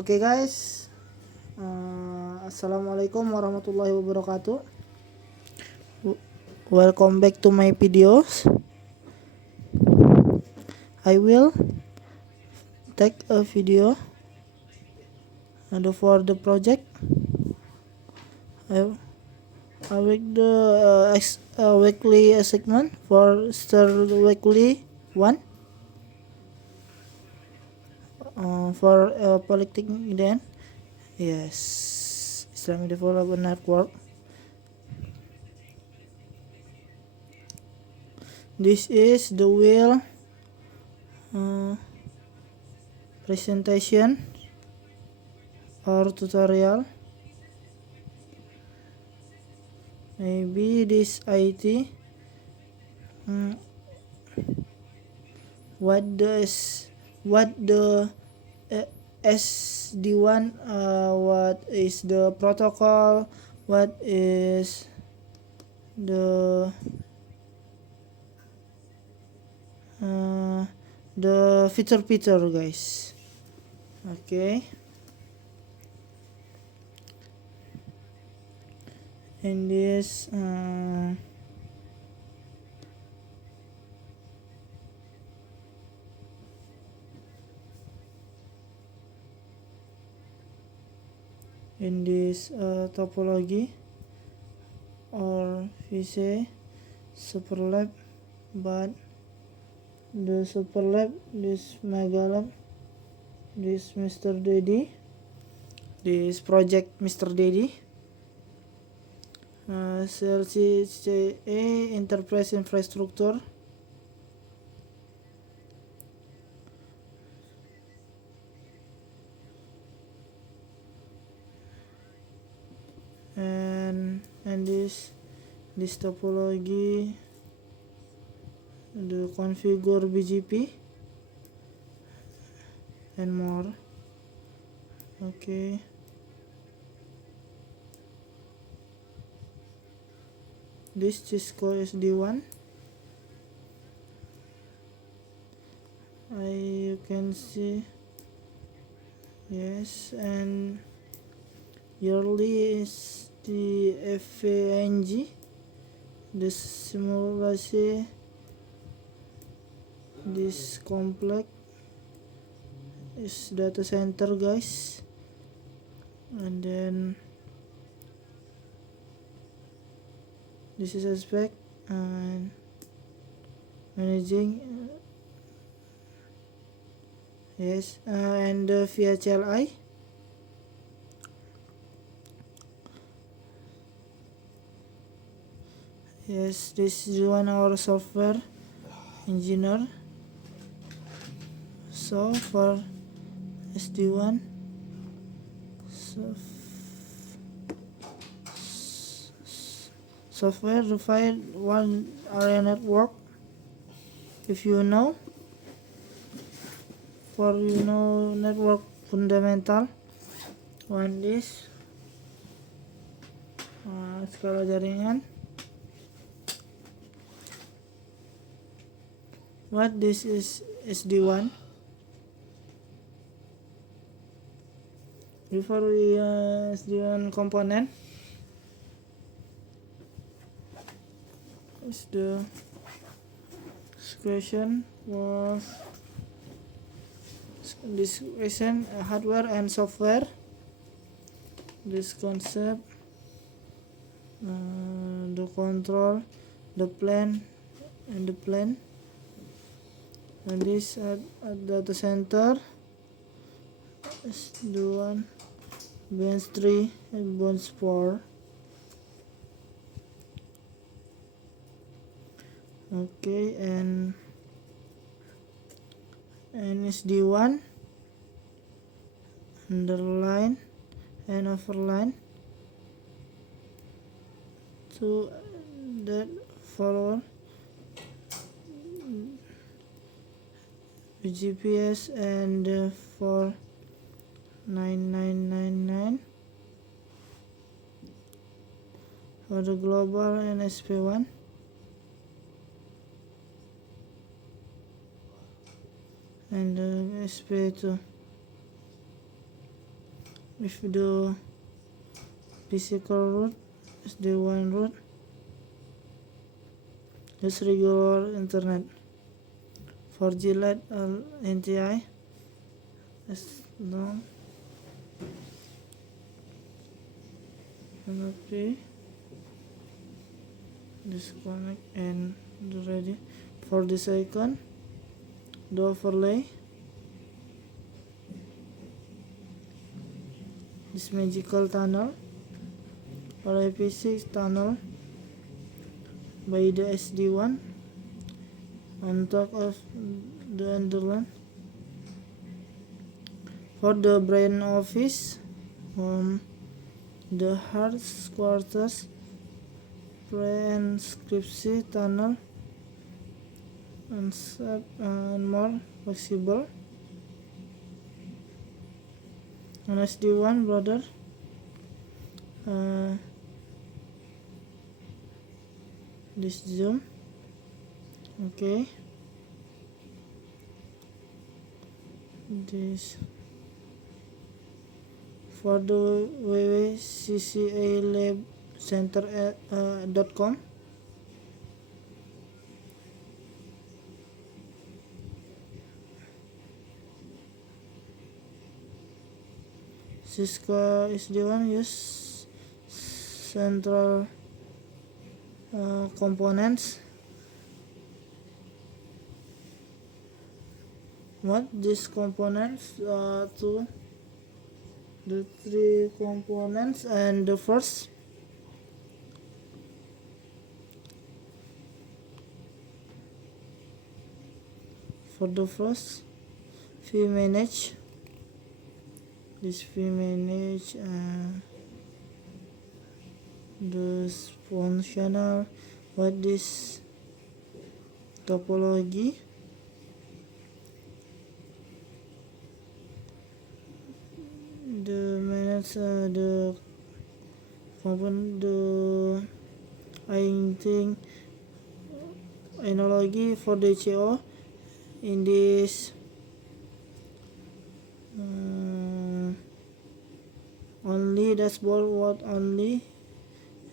Oke guys, assalamualaikum warahmatullahi wabarakatuh. Welcome back to my videos. I will take a video and for the project. I will the weekly segment for Star Weekly 1 for Polytechnic then. Yes, Islamic Development Network. This is the wheel presentation or tutorial. Maybe this IT. What the SD1? What is the protocol? What is the feature guys? Okay. In this topology or we say superlab, but the superlab, this megalab, this Mr. Daddy, this project Mr. Daddy, CLCCA enterprise infrastructure, and this topology, the configure BGP and more. Okay, this Cisco SD1. You can see, yes, and yearly is the FANG, the simulation, this complex is data center guys, and then this is aspect and managing, yes, and the VHLI. Yes, this is one our software engineer. So for SD1, software defined one area network. If you know, for network fundamental, one is skala jaringan. What this is SD1. Before we SD1 component is the question was this question hardware and software. This concept, the control, the plan, and the plan. And this at data center is the one bench 3 and bench 4. Okay, and SD1 underline and overline to that follow GPS and 49999 for the global and SP1. And SP2. if the physical route is the one route, use regular internet. For Gillette NTI is long cannot disconnect and ready. For the second, the overlay, this magical tunnel or IP6 tunnel by the SD1 on top of the underline. For the brain office, the headquarters transcription tunnel and more flexible. On SD1 brother, this zoom, okay, this for the www.ccalabcenter.com. Cisco SD1 use central components. What these components to the three components, and the first for the first view manage, this view manage the functional. What this topology, the manage the component, the I think analogy for the CO in this only dashboard. What only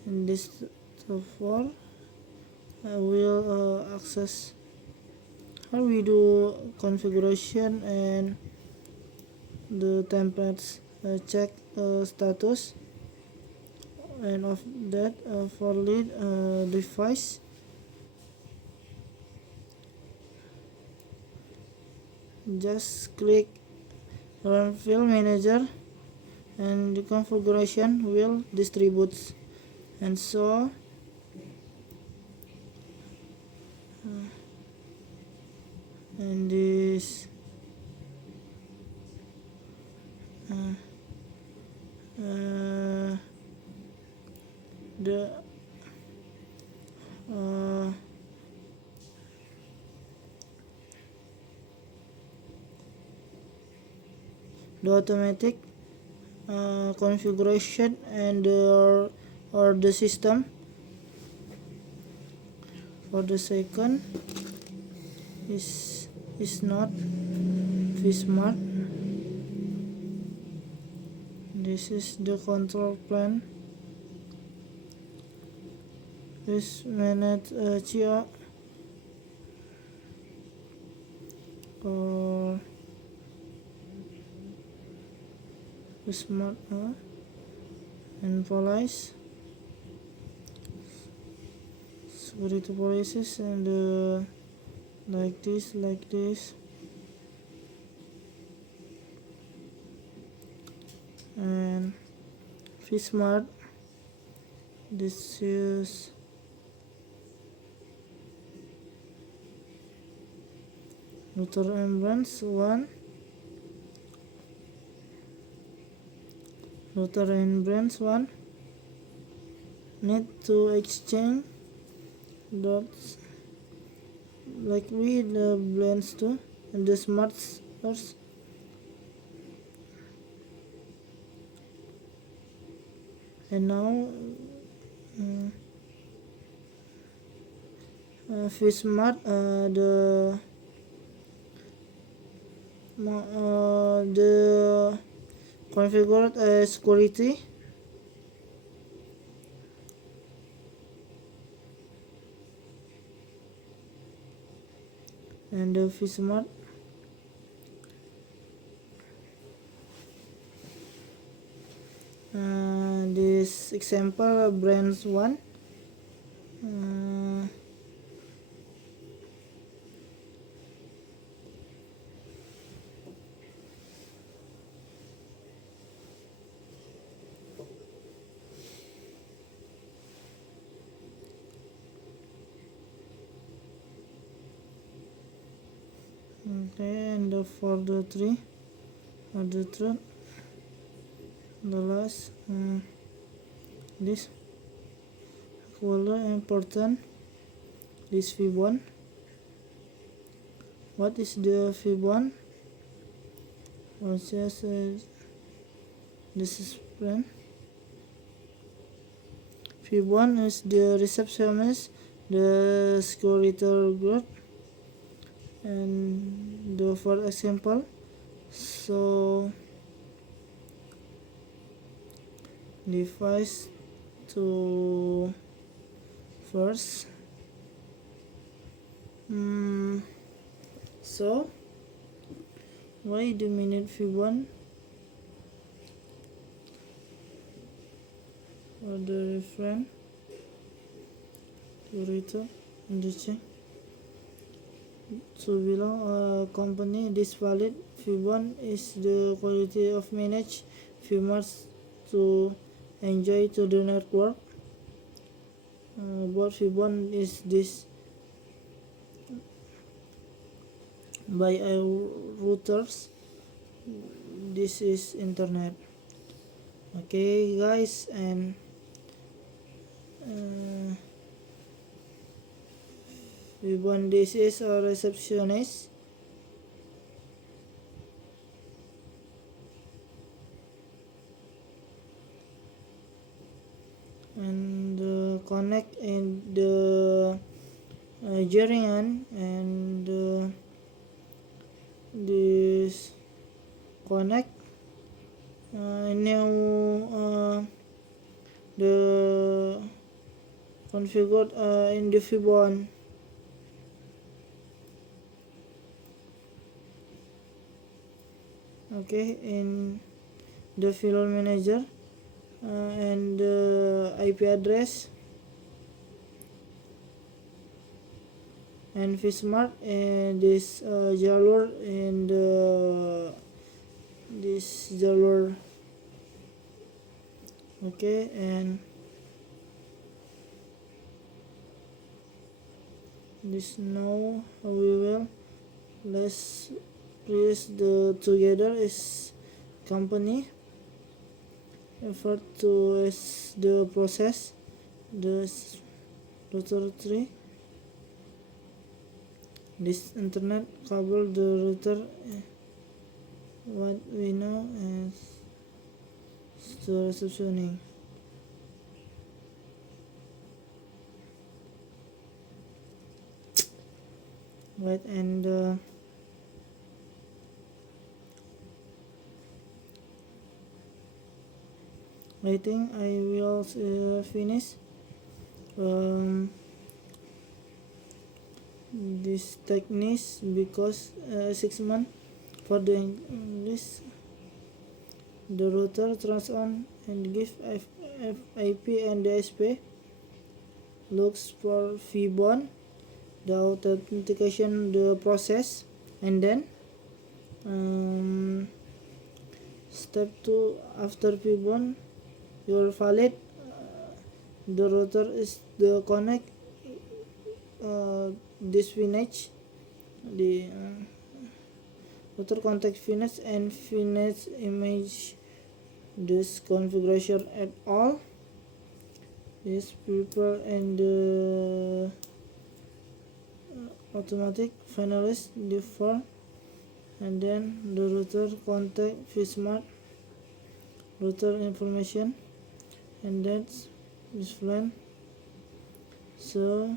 in this for I will access how we do configuration and the templates, check status and of that for lead device. Just click run file manager and the configuration will distribute, and so and this the automatic configuration and or the system. For the second is not vSmart. This is the control plan. This manage CO or vSmart and police security policies and like this and vSmart. This is router and branch 1, router and branch 1 need to exchange dots like we the blends to and the smart source. And now vSmart the configured security, and vSmart. This example brands one. Okay, and for the three, or the third, the last, this color important, this V1. What is the V1? Or just this is plan. V1 is the receptionist, the security guard, and the for example. So device to first. So why do we need V1 or the reference to return and the check? So below company this valid V1 is the quality of manage VMware to enjoy to the network. What V1 is this by routers. This is internet. Okay guys, and V1 this is a receptionist. And connect in the jaringan, and this connect now the configured in the V1. Okay, in the file manager and the IP address and vSmart, and this jalur and this jalur. Okay, and this now we will let's place the together is company refer to as the process the router 3. This internet cable the router what we know as the receptioning. Right, and I think I will finish this techniques because 6 months for the English. The router turns on and give IP and DSP. Looks for V1, the authentication, the process, and then step 2 after V1 you're valid. The router is the connect this finish the router contact finish and finish image this configuration at all is people and the automatic finalist default, and then the router contact vSmart router information, and that's this plan. So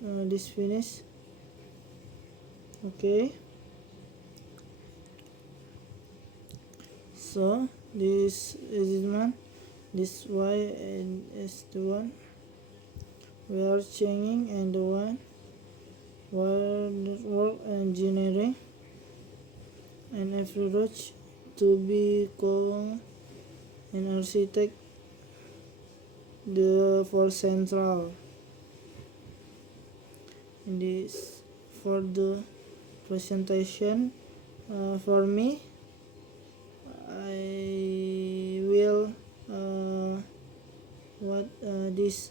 this finish. Okay, so this is one, this y is the one we are changing, and the one wire network engineering and approach to be called an architect the for central in this for the presentation. For me, I will this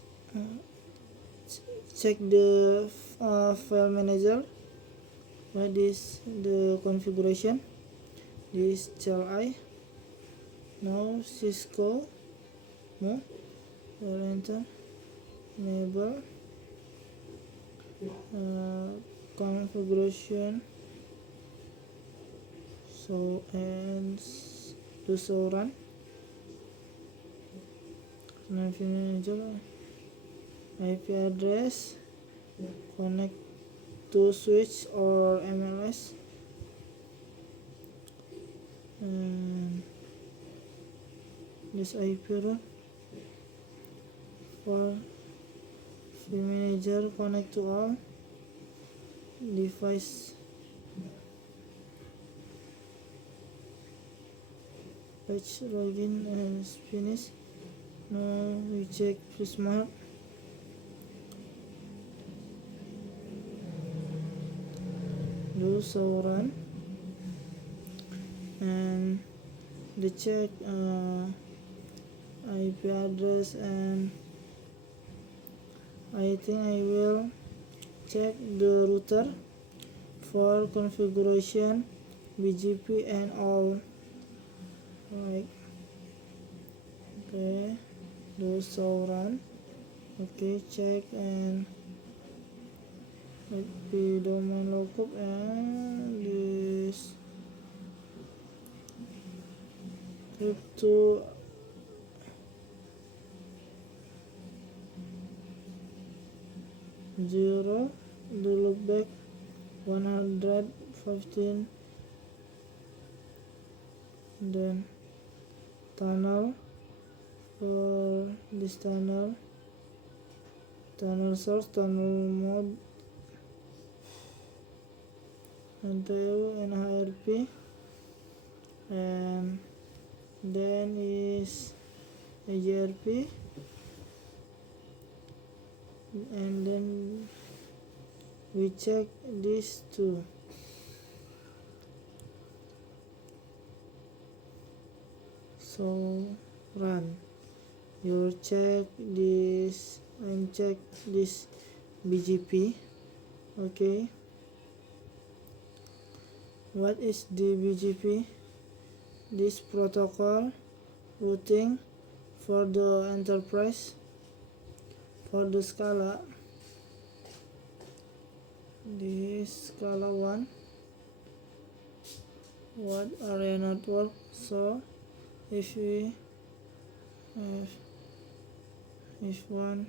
check the file manager. What is the configuration? This shall I now Cisco no enter enable configuration so and do so run manager IP address connect to switch or MLS and this IP run for manager connect to all device page login is finished. Now we check Smart. Do so run and the check IP address, and I think I will check the router for configuration BGP and all. Right. Okay, do so run. Okay, check and IP domain lookup and this crypto zero. The loopback 115, then tunnel for this tunnel source, tunnel mode, NTU and HRP, and then is AGRP, and then we check these two. So run. You check this and check this BGP. Okay. What is the BGP? This protocol routing for the enterprise for the Scala. This Scala 1. What area network? So if we have if one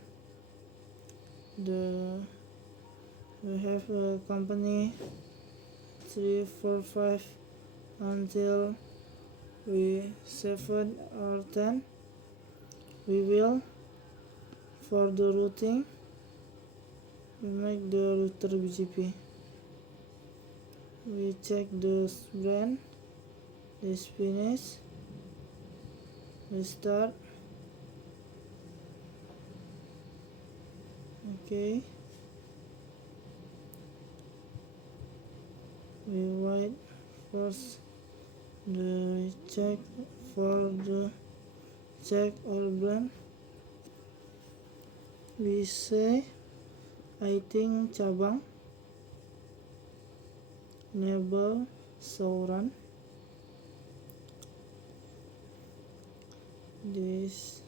we have a company 3, 4, 5 until we 7 or 10, we will for the routing we make the router BGP. We check the brand, this finish, we start. Okay, we wait first the check for the check all brand. We say I think cabang enable so run. This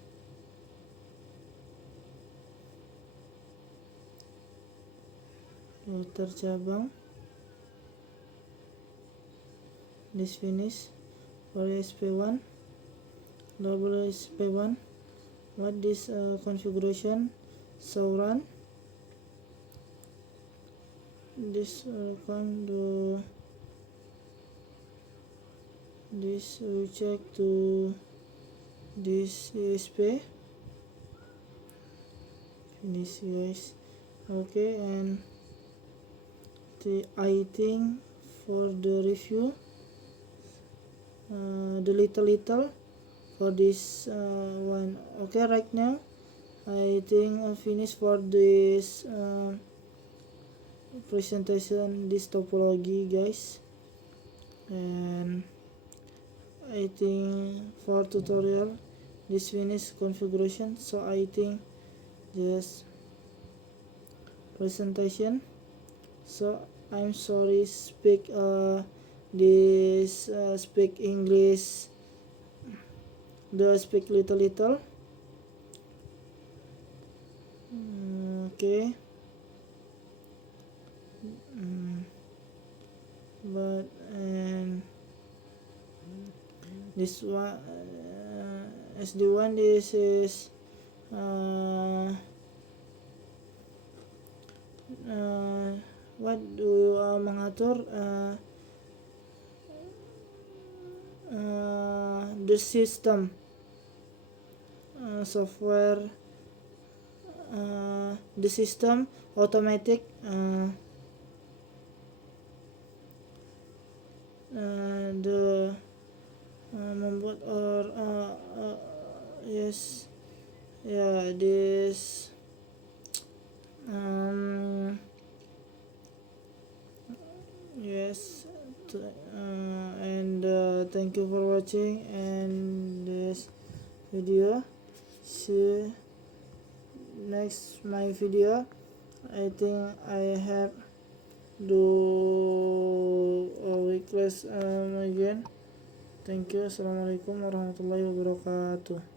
router cabang, this finish for SP1 double SP1. What this configuration so run. This this we check to this ESP. Finish guys. Okay, and I think for the review the little for this one. Okay, right now I think I finished for this presentation, this topology guys, and I think for tutorial this finished configuration. So I think just presentation. So I'm sorry speak this speak English, the speak little. Okay. But and this one SD1, this is what do you mengatur the system software, the system automatic the membuat or yes, yeah, this yes, and thank you for watching and this video. See next my video. I think I have do a week class again. Thank you. Assalamualaikum warahmatullahi wabarakatuh.